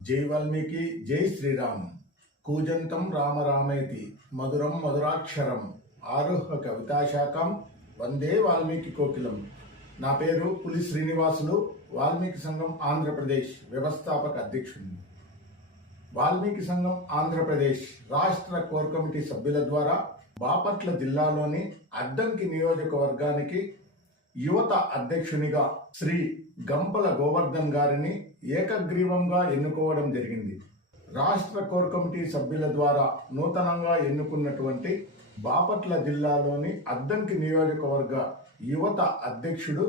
జై వాల్మీకి, జై శ్రీరామ్. కూజంతం రామ రామేతి మధురం మధురాక్షరం ఆరుహ కవితాశాఖం వందే వాల్మీకి కోకిలం. నా పేరు పులి శ్రీనివాసులు, వాల్మీకి సంఘం ఆంధ్రప్రదేశ్ వ్యవస్థాపక అధ్యక్షుడిని. వాల్మీకి సంఘం ఆంధ్రప్రదేశ్ రాష్ట్ర కోర్ కమిటీ సభ్యుల ద్వారా బాపట్ల జిల్లాలోని అద్దంకి నియోజకవర్గానికి యువత అధ్యక్షునిగా శ్రీ గంపల గోవర్ధన్ గారిని ఏకగ్రీవంగా ఎన్నుకోవడం జరిగింది. రాష్ట్ర కోర్ కమిటీ సభ్యుల ద్వారా నూతనంగా ఎన్నుకున్నటువంటి బాపట్ల జిల్లాలోని అద్దంకి నియోజకవర్గ యువత అధ్యక్షుడు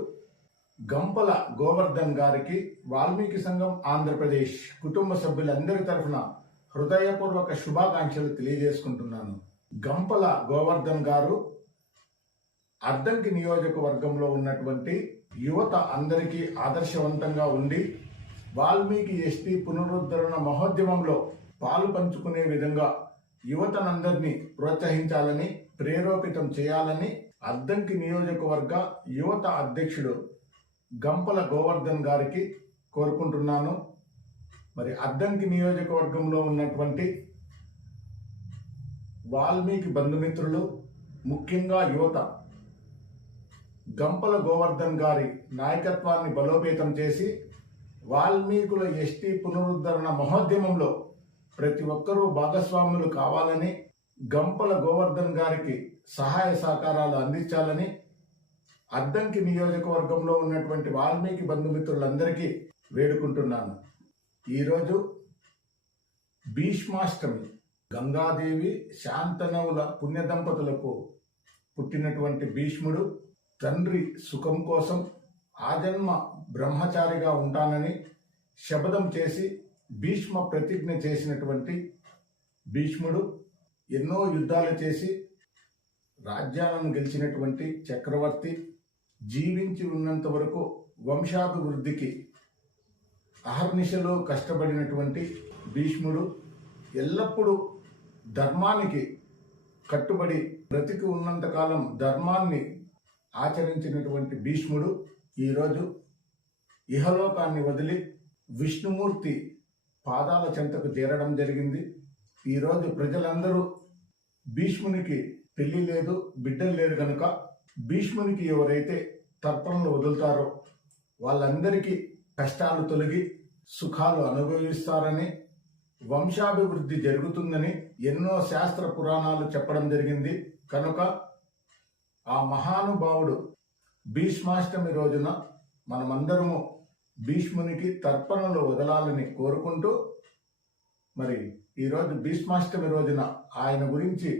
గంపల గోవర్ధన్ గారికి వాల్మీకి సంఘం ఆంధ్రప్రదేశ్ కుటుంబ సభ్యులందరి తరఫున హృదయపూర్వక శుభాకాంక్షలు తెలియజేసుకుంటున్నాను. గంపల గోవర్ధన్ గారు అద్దంకి నియోజకవర్గంలో ఉన్నటువంటి యువత అందరికీ ఆదర్శవంతంగా ఉండి వాల్మీకి ఎస్టీ పునరుద్ధరణ మహోద్యమంలో పాలు పంచుకునే విధంగా యువతనందరినీ ప్రోత్సహించాలని, ప్రేరేపితం చేయాలని అద్దంకి నియోజకవర్గ యువత అధ్యక్షుడు గంపల గోవర్ధన్ గారికి కోరుకుంటున్నాను. మరి అద్దంకి నియోజకవర్గంలో ఉన్నటువంటి వాల్మీకి బంధుమిత్రులు, ముఖ్యంగా యువత గంపల గోవర్ధన్ గారి నాయకత్వాన్ని బలోపేతం చేసి వాల్మీకుల ఎస్టీ పునరుద్ధరణ మహోద్యమంలో ప్రతి ఒక్కరూ భాగస్వాములు కావాలని, గంపల గోవర్ధన్ గారికి సహాయ సహకారాలు అందించాలని అద్దంకి నియోజకవర్గంలో ఉన్నటువంటి వాల్మీకి బంధుమిత్రులందరికీ వేడుకుంటున్నాను. ఈరోజు భీష్మాష్టమి, గంగాదేవి శాంతనవుల పుణ్యదంపతులకు పుట్టినటువంటి భీష్ముడు తండ్రి సుఖం కోసం ఆజన్మ బ్రహ్మచారిగా ఉంటానని శపథం చేసి భీష్మ ప్రతిజ్ఞ చేసినటువంటి భీష్ముడు ఎన్నో యుద్ధాలు చేసి రాజ్యాలను గెలిచినటువంటి చక్రవర్తి. జీవించి ఉన్నంత వరకు వంశాభివృద్ధికి అహర్నిశలో కష్టపడినటువంటి భీష్ముడు ఎల్లప్పుడూ ధర్మానికి కట్టుబడి బ్రతికి ఉన్నంతకాలం ధర్మాన్ని ఆచరించినటువంటి భీష్ముడు ఈరోజు ఇహలోకాన్ని వదిలి విష్ణుమూర్తి పాదాల చెంతకు చేరడం జరిగింది. ఈరోజు ప్రజలందరూ భీష్మునికి పెళ్లి లేదు, బిడ్డలు లేరు కనుక భీష్మునికి ఎవరైతే తర్పణలు వదులుతారో వాళ్ళందరికీ కష్టాలు తొలగి సుఖాలు అనుభవిస్తారని, వంశాభివృద్ధి జరుగుతుందని ఎన్నో శాస్త్ర పురాణాలు చెప్పడం జరిగింది. కనుక ఆ మహానుభావుడు భీష్మాష్టమి రోజున మనమందరము భీష్మునికి తర్పణలు వదలాలని కోరుకుంటూ, మరి ఈరోజు భీష్మాష్టమి రోజున ఆయన గురించి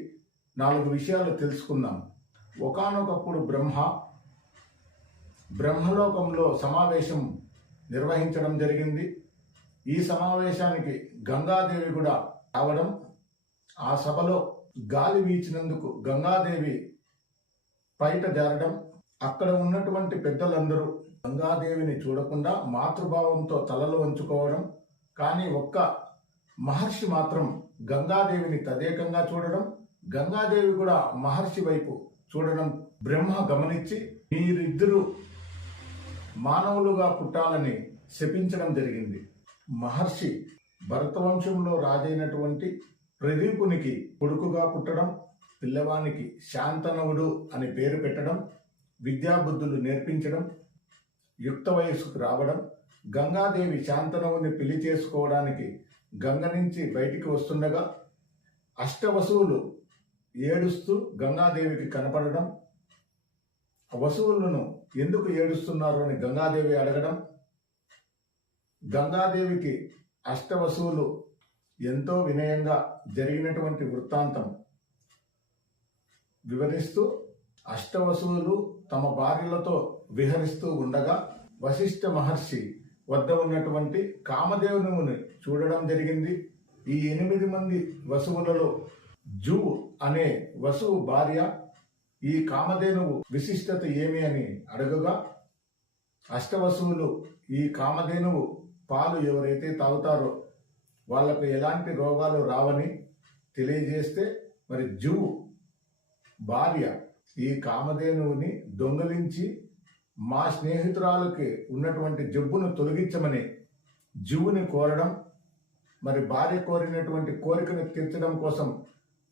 4 విషయాలు తెలుసుకుందాం. ఒకానొకప్పుడు బ్రహ్మలోకంలో సమావేశం నిర్వహించడం జరిగింది. ఈ సమావేశానికి గంగాదేవి కూడా రావడం, ఆ సభలో గాలి వీచినందుకు గంగాదేవి బయట జారడం, అక్కడ ఉన్నటువంటి పెద్దలందరూ గంగాదేవిని చూడకుండా మాతృభావంతో తలలు వంచుకోవడం, కానీ ఒక్క మహర్షి మాత్రం గంగాదేవిని తదేకంగా చూడడం, గంగాదేవి కూడా మహర్షి వైపు చూడడం బ్రహ్మ గమనించి మీరిద్దరూ మానవులుగా పుట్టాలని శపించడం జరిగింది. మహర్షి భరతవంశంలో రాజైనటువంటి ప్రదీపునికి కొడుకుగా పుట్టడం, పిల్లవానికి శాంతనవుడు అని పేరు పెట్టడం, విద్యాబుద్ధులు నేర్పించడం, యుక్త వయస్సుకు రావడం, గంగాదేవి శాంతనవుని పెళ్లి చేసుకోవడానికి గంగ నుంచి బయటికి వస్తుండగా అష్టవసువులు ఏడుస్తూ గంగాదేవికి కనపడడం, వసువులను ఎందుకు ఏడుస్తున్నారు అని గంగాదేవి అడగడం, గంగాదేవికి అష్టవసువులు ఎంతో వినయంగా జరిగినటువంటి వృత్తాంతం వివరిస్తూ అష్టవసువులు తమ భార్యలతో విహరిస్తూ ఉండగా వశిష్ఠ మహర్షి వద్ద ఉన్నటువంటి కామధేనువుని చూడడం జరిగింది. ఈ 8 మంది వసువులలో జువు అనే వసువు భార్య ఈ కామధేనువు విశిష్టత ఏమి అని అడగగా అష్టవసువులు ఈ కామధేనువు పాలు ఎవరైతే తాగుతారో వాళ్లకు ఎలాంటి రోగాలు రావని తెలియజేస్తే, మరి జువు భార్య ఈ కామధేనువుని దొంగలించి మా స్నేహితురాలకి ఉన్నటువంటి జబ్బును తొలగించమని జువుని కోరడం, మరి భార్య కోరినటువంటి కోరికను తీర్చడం కోసం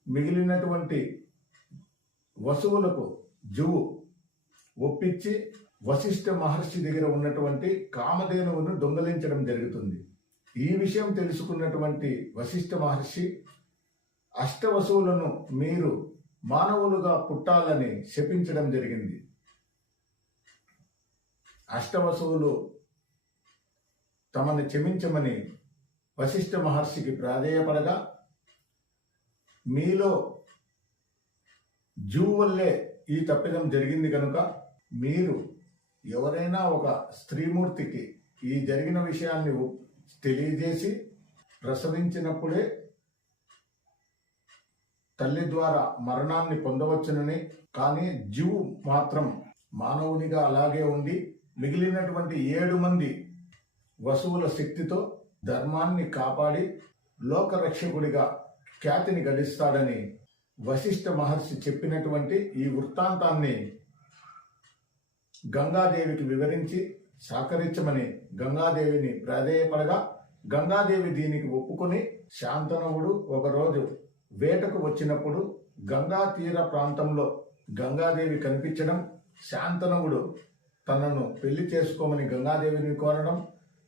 మిగిలినటువంటి వసువులకు జువు ఒప్పించి వశిష్ఠ మహర్షి దగ్గర ఉన్నటువంటి కామధేనువును దొంగలించడం జరుగుతుంది. ఈ విషయం తెలుసుకున్నటువంటి వశిష్ఠ మహర్షి అష్టవసువులను మీరు మానవులుగా పుట్టాలని శపించడం జరిగింది. అష్టవసువులు తమను క్షమించమని వశిష్ఠ మహర్షికి ప్రాధేయపడగా, మీలో జూ వల్లే ఈ తప్పిదం జరిగింది కనుక మీరు ఎవరైనా ఒక స్త్రీమూర్తికి ఈ జరిగిన విషయాన్ని తెలియజేసి ప్రసవించినప్పుడే తల్లి ద్వారా మరణాన్ని పొందవచ్చునని, కానీ జీవు మాత్రం మానవునిగా అలాగే ఉండి మిగిలినటువంటి 7 మంది వసువుల శక్తితో ధర్మాన్ని కాపాడి లోకరక్షకుడిగా ఖ్యాతిని గడిస్తాడని వశిష్ఠ మహర్షి చెప్పినటువంటి ఈ వృత్తాంతాన్ని గంగాదేవికి వివరించి సహకరించమని గంగాదేవిని ప్రాధేయపడగా, గంగాదేవి దీనికి ఒప్పుకొని శాంతనువుడు ఒకరోజు వేటకు వచ్చినప్పుడు గంగా తీర ప్రాంతంలో గంగాదేవి కనిపించడం, శాంతనువుడు తనను పెళ్లి చేసుకోమని గంగాదేవిని కోరడం,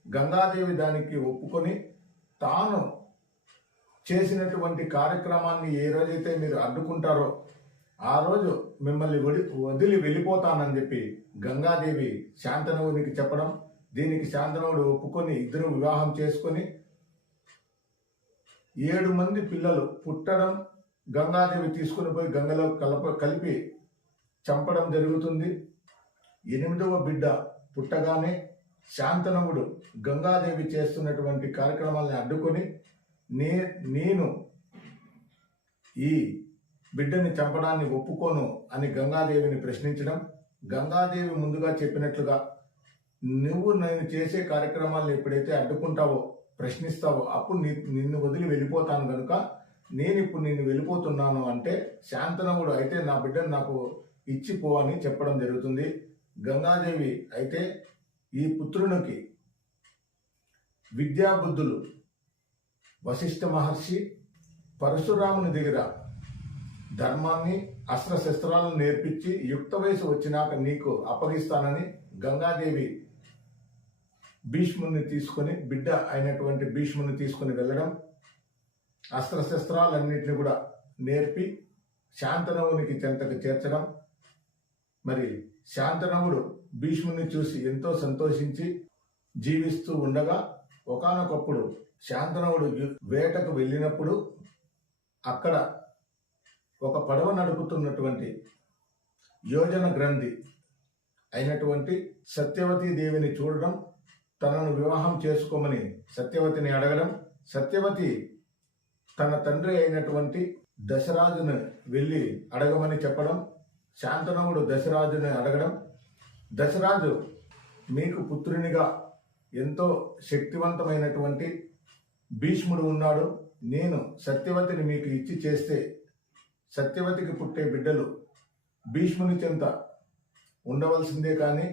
గంగాదేవి దానికి ఒప్పుకొని తాను చేసినటువంటి కార్యక్రమాన్ని ఏ రోజైతే మీరు అడ్డుకుంటారో ఆ రోజు మిమ్మల్ని వదిలి వెళ్ళిపోతానని చెప్పి గంగాదేవి శాంతనువునికి చెప్పడం, దీనికి శాంతనువుడు ఒప్పుకొని ఇద్దరు వివాహం చేసుకొని 7 మంది పిల్లలు పుట్టడం, గంగాదేవి తీసుకుని పోయి గంగలో కలిపి చంపడం జరుగుతుంది. 8వ బిడ్డ పుట్టగానే శాంతనువుడు గంగాదేవి చేస్తున్నటువంటి కార్యక్రమాలను అడ్డుకొని నేను ఈ బిడ్డని చంపడాన్ని ఒప్పుకోను అని గంగాదేవిని ప్రశ్నించడం, గంగాదేవి ముందుగా చెప్పినట్లుగా నువ్వు నేను చేసే కార్యక్రమాలను ఎప్పుడైతే అడ్డుకుంటావో ప్రశ్నిస్తావో అప్పుడు నిన్ను వదిలి వెళ్ళిపోతాను కనుక నేను ఇప్పుడు నిన్ను వెళ్ళిపోతున్నాను అంటే శాంతనువుడు అయితే నా బిడ్డను నాకు ఇచ్చిపో అని చెప్పడం జరుగుతుంది. గంగాదేవి అయితే ఈ పుత్రునికి విద్యాబుద్ధులు వశిష్ఠ మహర్షి పరశురాముని దగ్గర ధర్మాన్ని అస్త్రశస్త్రాలను నేర్పించి యుక్త వయసు వచ్చినాక నీకు అప్పగిస్తానని గంగాదేవి భీష్ముని తీసుకొని బిడ్డ అయినటువంటి భీష్ముని తీసుకుని వెళ్ళడం, అస్త్రశస్త్రాలన్నింటినీ కూడా నేర్పి శాంతనువునికి చెంతకు చేర్చడం. మరి శాంతనువుడు భీష్ముని చూసి ఎంతో సంతోషించి జీవిస్తూ ఉండగా ఒకానొకప్పుడు శాంతనువుడు వేటకు వెళ్ళినప్పుడు అక్కడ ఒక పడవ నడుపుతున్నటువంటి యోజన గ్రంథి అయినటువంటి సత్యవతీ దేవిని చూడడం, తనను వివాహం చేసుకోమని సత్యవతిని అడగడం, సత్యవతి తన తండ్రి అయినటువంటి దశరాజును వెళ్ళి అడగమని చెప్పడం, శాంతనువుడు దశరాజుని అడగడం, దశరాజు మీకు పుత్రునిగా ఎంతో శక్తివంతమైనటువంటి భీష్ముడు ఉన్నాడు, నేను సత్యవతిని మీకు ఇచ్చి చేస్తే సత్యవతికి పుట్టే బిడ్డలు భీష్ముని చెంత ఉండవలసిందే కానీ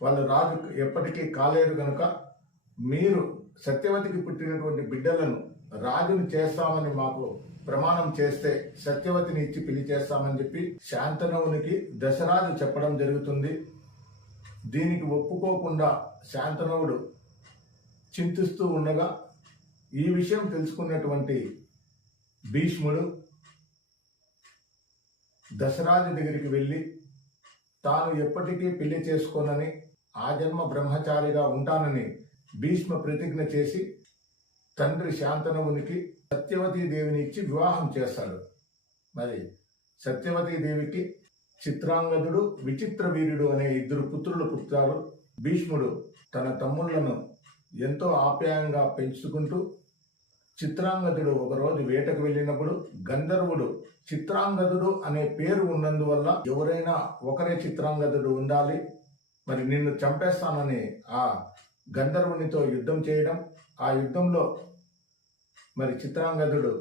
వాళ్ళు రాజు ఎప్పటికీ కాలేరు కనుక మీరు సత్యవతికి పుట్టినటువంటి బిడ్డలను రాజుని చేస్తామని మాకు ప్రమాణం చేస్తే సత్యవతిని ఇచ్చి పెళ్లి చేస్తామని చెప్పి శాంతనువునికి దశరాజు చెప్పడం జరుగుతుంది. దీనికి ఒప్పుకోకుండా శాంతనువుడు చింతిస్తూ ఉండగా ఈ విషయం తెలుసుకున్నటువంటి భీష్ముడు దశరాజు దగ్గరికి వెళ్ళి తాను ఎప్పటికీ పెళ్లి చేసుకోనని ఆజన్మ బ్రహ్మచారిగా ఉంటానని భీష్మ ప్రతిజ్ఞ చేసి తండ్రి శాంతనువునికి సత్యవతీ దేవిని ఇచ్చి వివాహం చేస్తాడు. మరి సత్యవతీ దేవికి చిత్రాంగదుడు విచిత్ర వీరుడు అనే 2 పుత్రులు పుట్టారు. భీష్ముడు తన తమ్ముళ్లను ఎంతో ఆప్యాయంగా పెంచుకుంటూ చిత్రాంగదుడు ఒకరోజు వేటకు వెళ్ళినప్పుడు గంధర్వుడు చిత్రాంగదుడు అనే పేరు ఉన్నందువల్ల ఎవరైనా ఒకరే చిత్రాంగదుడు ఉండాలి, మరి నిన్ను చంపేస్తానని ఆ గంధర్వునితో యుద్ధం చేయడం, ఆ యుద్ధంలో మరి చిత్రాంగదుడు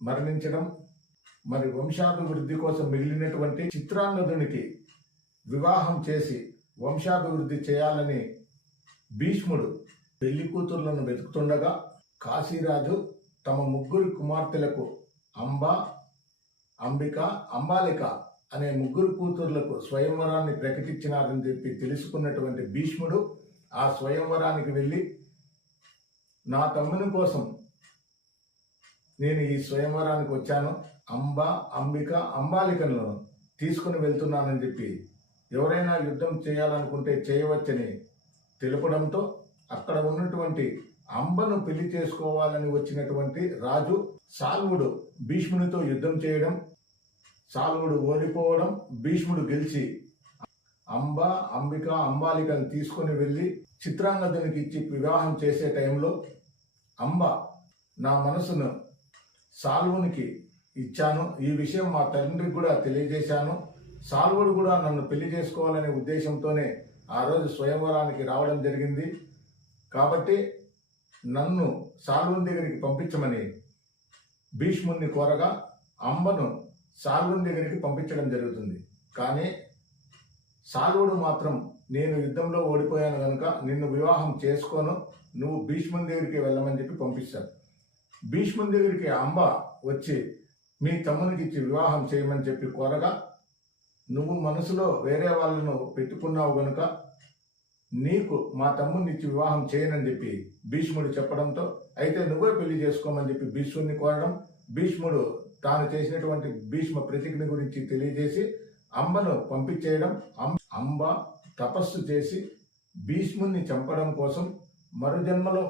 మరణించడం, మరి వంశాభివృద్ధి కోసం మిగిలినటువంటి చిత్రాంగదునికి వివాహం చేసి వంశాభివృద్ధి చేయాలని భీష్ముడు పెళ్లి కూతుర్లను వెతుకుతుండగా కాశీరాజు తమ ముగ్గురు కుమార్తెలకు అంబ, అంబిక, అంబాలిక అనే ముగ్గురు కూతుర్లకు స్వయంవరాన్ని ప్రకటించినారని చెప్పి తెలుసుకున్నటువంటి భీష్ముడు ఆ స్వయంవరానికి వెళ్ళి, నా తమ్ముని కోసం నేను ఈ స్వయంవరానికి వచ్చాను, అంబ, అంబిక, అంబాలికలను తీసుకుని వెళ్తున్నానని చెప్పి ఎవరైనా యుద్ధం చేయాలనుకుంటే చేయవచ్చని తెలుపడంతో అక్కడ ఉన్నటువంటి అంబను పెళ్లి చేసుకోవాలని వచ్చినటువంటి రాజు సాల్వుడు భీష్మునితో యుద్ధం చేయడం, సాల్వుడు ఓడిపోవడం, భీష్ముడు గెలిచి అంబ, అంబిక, అంబాలికను తీసుకొని వెళ్ళి చిత్రాంగదునికి ఇచ్చి వివాహం చేసే టైంలో అంబ, నా మనసును సాల్వునికి ఇచ్చాను, ఈ విషయం మా తండ్రికి కూడా తెలియజేశాను, సాల్వుడు కూడా నన్ను పెళ్లి చేసుకోవాలనే ఉద్దేశంతోనే ఆ రోజు స్వయంవరానికి రావడం జరిగింది, కాబట్టి నన్ను సాల్వుని దగ్గరికి పంపించమని భీష్ముడిని కోరగా అంబను సాల్వుని దగ్గరికి పంపించడం జరుగుతుంది. కానీ సాల్వుడు మాత్రం నేను యుద్ధంలో ఓడిపోయాను కనుక నిన్ను వివాహం చేసుకోను, నువ్వు భీష్ముని దగ్గరికి వెళ్ళమని చెప్పి పంపిస్తాడు. భీష్ముని దగ్గరికి అంబ వచ్చి మీ తమ్మునికి ఇచ్చి వివాహం చేయమని చెప్పి కోరగా, నువ్వు మనసులో వేరే వాళ్ళను పెట్టుకున్నావు గనుక నీకు మా తమ్ముడిని ఇచ్చి వివాహం చేయనని చెప్పి భీష్ముడు చెప్పడంతో, అయితే నువ్వే పెళ్లి చేసుకోమని చెప్పి భీష్ముడిని కోరడం, భీష్ముడు తాను చేసినటువంటి భీష్మ ప్రతిజ్ఞ గురించి తెలియజేసి అంబను పంపించేయడం, అంబ తపస్సు చేసి భీష్ముడిని చంపడం కోసం మరుజన్మలో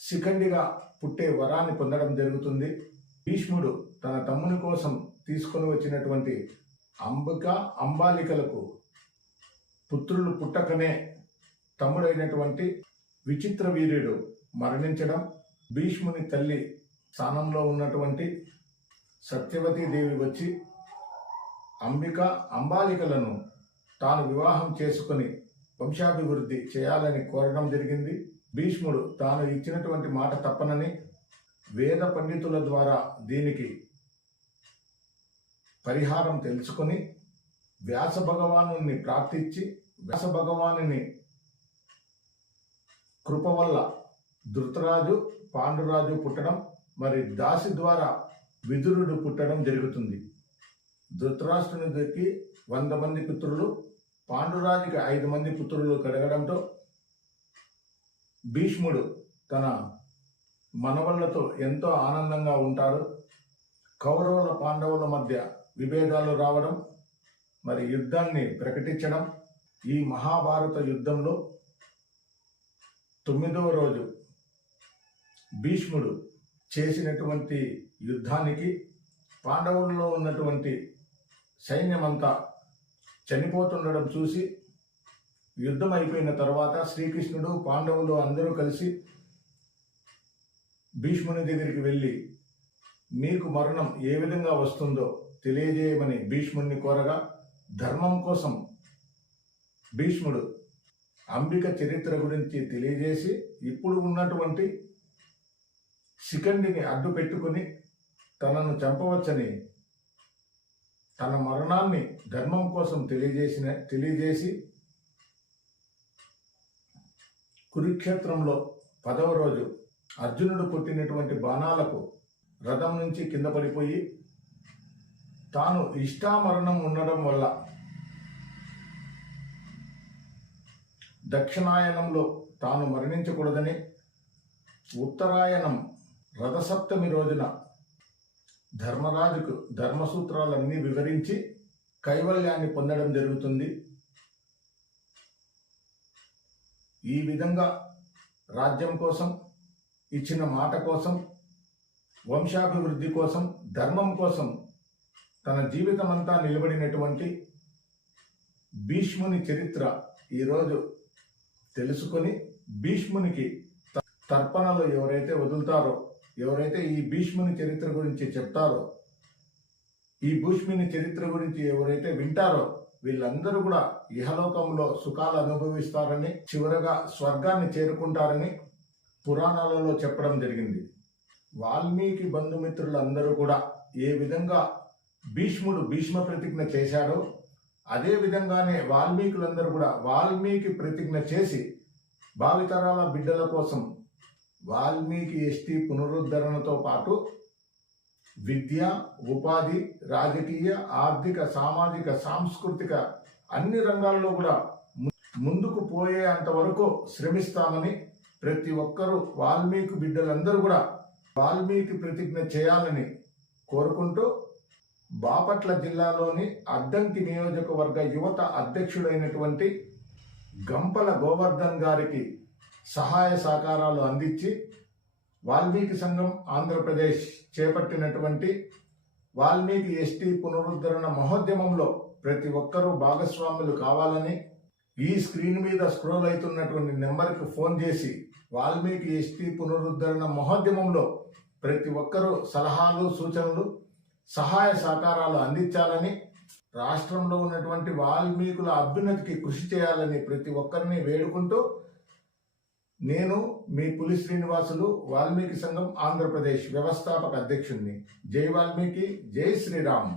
శిఖండిగా పుట్టే వరాన్ని పొందడం జరుగుతుంది. భీష్ముడు తన తమ్ముని కోసం తీసుకొని వచ్చినటువంటి అంబిక, అంబాలికలకు పుత్రులు పుట్టకనే తమ్ముడైనటువంటి విచిత్ర వీర్యుడు మరణించడం, భీష్ముని తల్లి స్థానంలో ఉన్నటువంటి సత్యవతీదేవి వచ్చి అంబిక, అంబాలికలను తాను వివాహం చేసుకుని వంశాభివృద్ధి చేయాలని కోరడం జరిగింది. భీష్ముడు తాను ఇచ్చినటువంటి మాట తప్పనని వేద పండితుల ద్వారా దీనికి పరిహారం తెలుసుకొని వ్యాస భగవానుని ప్రార్థించి, వ్యాస భగవానుని కృప వల్ల ధృతరాజు, పాండురాజు పుట్టడం, మరి దాసి ద్వారా విదురుడు పుట్టడం జరుగుతుంది. ధృతరాష్ట్రునికి 100 మంది పుత్రులు, పాండురాజుకి 5 మంది పుత్రులు కలగడంతో భీష్ముడు తన మనవళ్లతో ఎంతో ఆనందంగా ఉంటాడు. కౌరవుల, పాండవుల మధ్య విభేదాలు రావడం, మరి యుద్ధాన్ని ప్రకటించడం, ఈ మహాభారత యుద్ధంలో 9వ రోజు భీష్ముడు చేసినటువంటి యుద్ధానికి పాండవుల్లో ఉన్నటువంటి సైన్యమంతా చనిపోతుండడం చూసి యుద్ధం అయిపోయిన తర్వాత శ్రీకృష్ణుడు, పాండవులు అందరూ కలిసి భీష్ముని దగ్గరికి వెళ్ళి మీకు మరణం ఏ విధంగా వస్తుందో తెలియజేయమని భీష్ముడిని కోరగా, ధర్మం కోసం భీష్ముడు అంబిక చరిత్ర గురించి తెలియజేసి ఇప్పుడు ఉన్నటువంటి శిఖండిని అడ్డు పెట్టుకుని తనను చంపవచ్చని తన మరణాన్ని ధర్మం కోసం తెలియజేసి కురుక్షేత్రంలో 10వ రోజు అర్జునుడు కొట్టినటువంటి బాణాలకు రథం నుంచి కింద పడిపోయి తాను ఇష్టామరణం ఉండడం వల్ల దక్షిణాయనంలో తాను మరణించకూడదని ఉత్తరాయణం రథసప్తమి రోజున ధర్మరాజుకు ధర్మసూత్రాలన్నీ వివరించి కైవల్యాన్ని పొందడం జరుగుతుంది. ఈ విధంగా రాజ్యం కోసం, ఇచ్చిన మాట కోసం, వంశాభివృద్ధి కోసం, ధర్మం కోసం తన జీవితమంతా నిలబడినటువంటి భీష్ముని చరిత్ర ఈరోజు తెలుసుకొని భీష్మునికి తర్పణలు ఎవరైతే వదులుతారో, ఎవరైతే ఈ భీష్ముని చరిత్ర గురించి చెప్తారో, ఈ భీష్ముని చరిత్ర గురించి ఎవరైతే వింటారో వీళ్ళందరూ కూడా ఇహలోకంలో సుఖాలు అనుభవిస్తారని, చివరగా స్వర్గాన్ని చేరుకుంటారని పురాణాలలో చెప్పడం జరిగింది. వాల్మీకి బంధుమిత్రులందరూ కూడా ఏ విధంగా భీష్ముడు భీష్మ ప్రతిజ్ఞ చేశాడో అదే విధంగానే వాల్మీకులందరూ కూడా వాల్మీకి ప్రతిజ్ఞ చేసి భావితరాల బిడ్డల కోసం వాల్మీకి ఎస్టీ పునరుద్ధరణతో పాటు విద్య, ఉపాధి, రాజకీయ, ఆర్థిక, సామాజిక, సాంస్కృతిక అన్ని రంగాల్లో కూడా ముందుకు పోయే అంతవరకు శ్రమిస్తామని ప్రతి ఒక్కరూ వాల్మీకి బిడ్డలందరూ కూడా వాల్మీకి ప్రతిజ్ఞ చేయాలని కోరుకుంటూ బాపట్ల జిల్లాలోని అద్దంకి నియోజకవర్గ యువత అధ్యక్షుడైనటువంటి గంపల గోవర్ధన్ గారికి సహాయ సహకారాలు అందించి వాల్మీకి సంఘం ఆంధ్రప్రదేశ్ చేపట్టినటువంటి వాల్మీకి ఎస్టీ పునరుద్ధరణ మహోద్యమంలో ప్రతి ఒక్కరూ భాగస్వాములు కావాలని ఈ స్క్రీన్ మీద స్క్రోల్ అవుతున్నటువంటి నెంబర్కి ఫోన్ చేసి వాల్మీకి ఎస్టీ పునరుద్ధరణ మహోద్యమంలో ప్రతి ఒక్కరూ సలహాలు, సూచనలు, సహాయ సహకారాలు అందించాలని, రాష్ట్రంలో ఉన్నటువంటి వాల్మీకుల అభ్యున్నతికి కృషి చేయాలని ప్రతి ఒక్కరిని వేడుకుంటూ నేను మీ పులి శ్రీనివాసులు, వాల్మీకి సంఘం ఆంధ్రప్రదేశ్ వ్యవస్థాపక అధ్యక్షుడిని. జై వాల్మీకి, జై శ్రీరామ్.